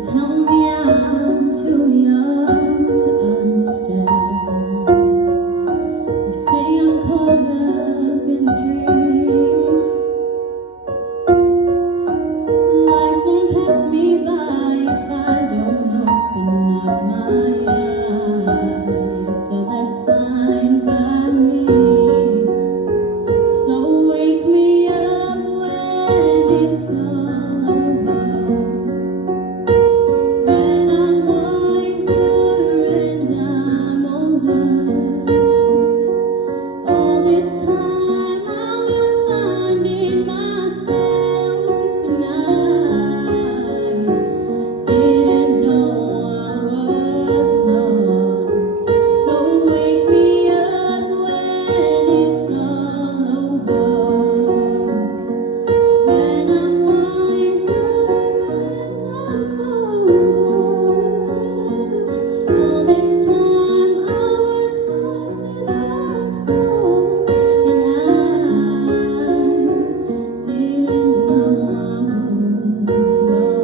tell me I'm too young to understand. They say I'm caught up in a dream. Life won't pass me by if I don't open up my eyes. So that's fine by me. So wake me up when it's all over. When I'm wiser and I'm older. All this time I was finding myself, and I didn't know I was lost. So wake me up when it's all over. When I'm wiser and I'm older. All this time I was finding myself, and I didn't know I was lost.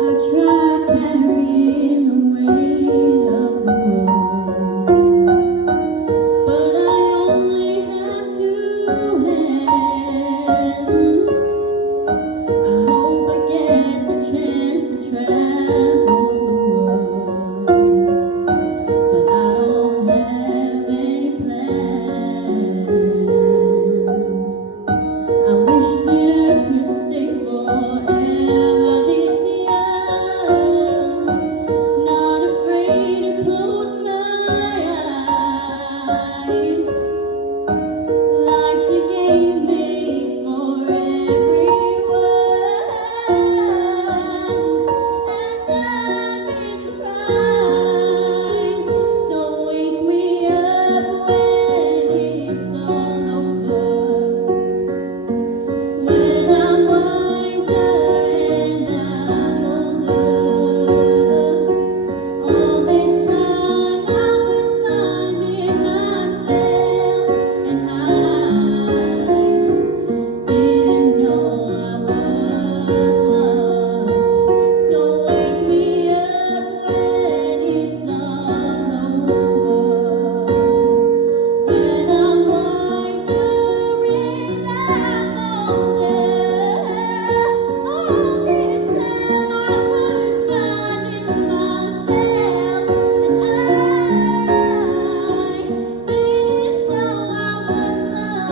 I tried carrying the weight of the world, but I only have two hands. I hope I get the chance to travel the world, but I don't have any plans. I wish that I could stay forever this young, not afraid to close my eyes. Life's a game made for everyone, and life is a prize. So wake me up when it's all over. When I'm wiser and I'm older. All this time I was finding myself, and I didn't know I was lost. So wake me up when it's all over. When I'm wiser and I'm older. All this time I was finding myself, and I didn't know I was lost.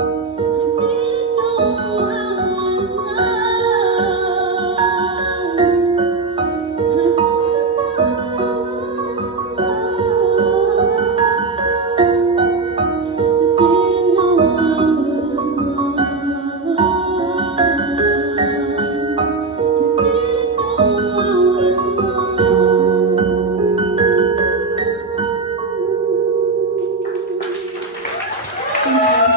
I didn't know I was lost. I didn't know I was lost. I didn't know I was lost. I didn't know I was lost. Thank you.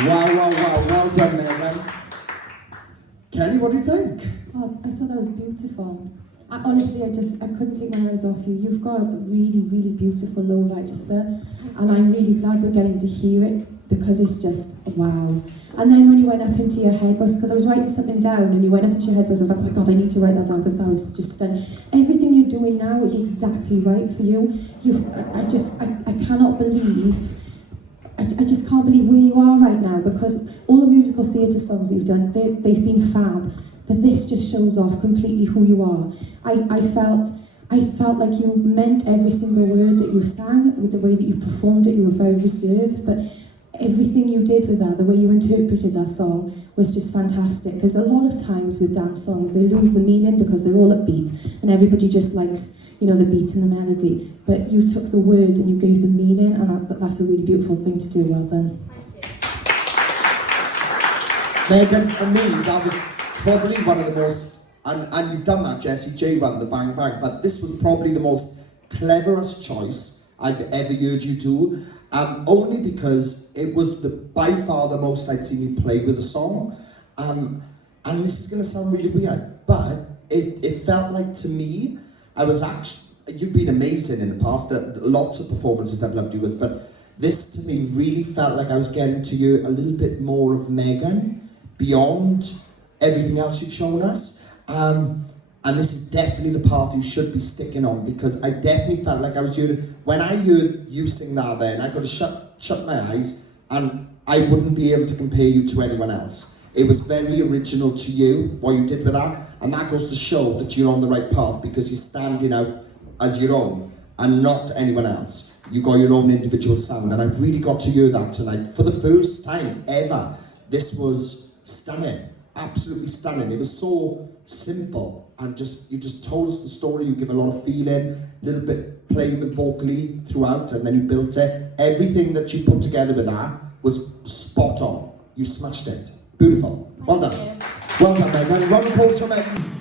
Wow, wow, wow. Well done, Megan. Kelly, what do you think? Oh, I thought that was beautiful. Honestly, I couldn't take my eyes off you. You've got a really, really beautiful low register, and I'm really glad we're getting to hear it because it's just wow. And then when you went up into your head voice, because I was writing something down, and you went up into your head voice, I was like, oh my God, I need to write that down because that was just stunning. Everything you're doing now is exactly right for you. I cannot believe. I just can't believe where you are right now, because all the musical theatre songs that you've done, they've been fab, but this just shows off completely who you are. I felt like you meant every single word that you sang, with the way that you performed it. You were very reserved, but everything you did with that, the way you interpreted that song, was just fantastic. Because a lot of times with dance songs, they lose the meaning because they're all upbeat, and everybody just likes, the beat and the melody. But you took the words and you gave them meaning, and that's a really beautiful thing to do. Well done. Megan, for me, that was probably one of the most, and you've done that Jessie J one, the Bang Bang, but this was probably the most cleverest choice I've ever heard you do. only because it was by far the most I'd seen you play with a song. And this is going to sound really weird, but it felt like to me, I was actually, you've been amazing in the past, lots of performances I've loved you with, but this to me really felt like I was getting to you a little bit more of Megan beyond everything else you've shown us. And this is definitely the path you should be sticking on, because I definitely felt like I was hearing, when I heard you sing that then, I could have shut my eyes and I wouldn't be able to compare you to anyone else. It was very original to you, what you did with that, and that goes to show that you're on the right path, because you're standing out as your own and not anyone else. You got your own individual sound, and I really got to hear that tonight. For the first time ever, this was stunning, absolutely stunning. It was so simple, and you just told us the story, you give a lot of feeling, a little bit playing with vocally throughout, and then you built it. Everything that you put together with that was spot on. You smashed it. Beautiful. Well done. Well done, Megan. Round of applause for Megan.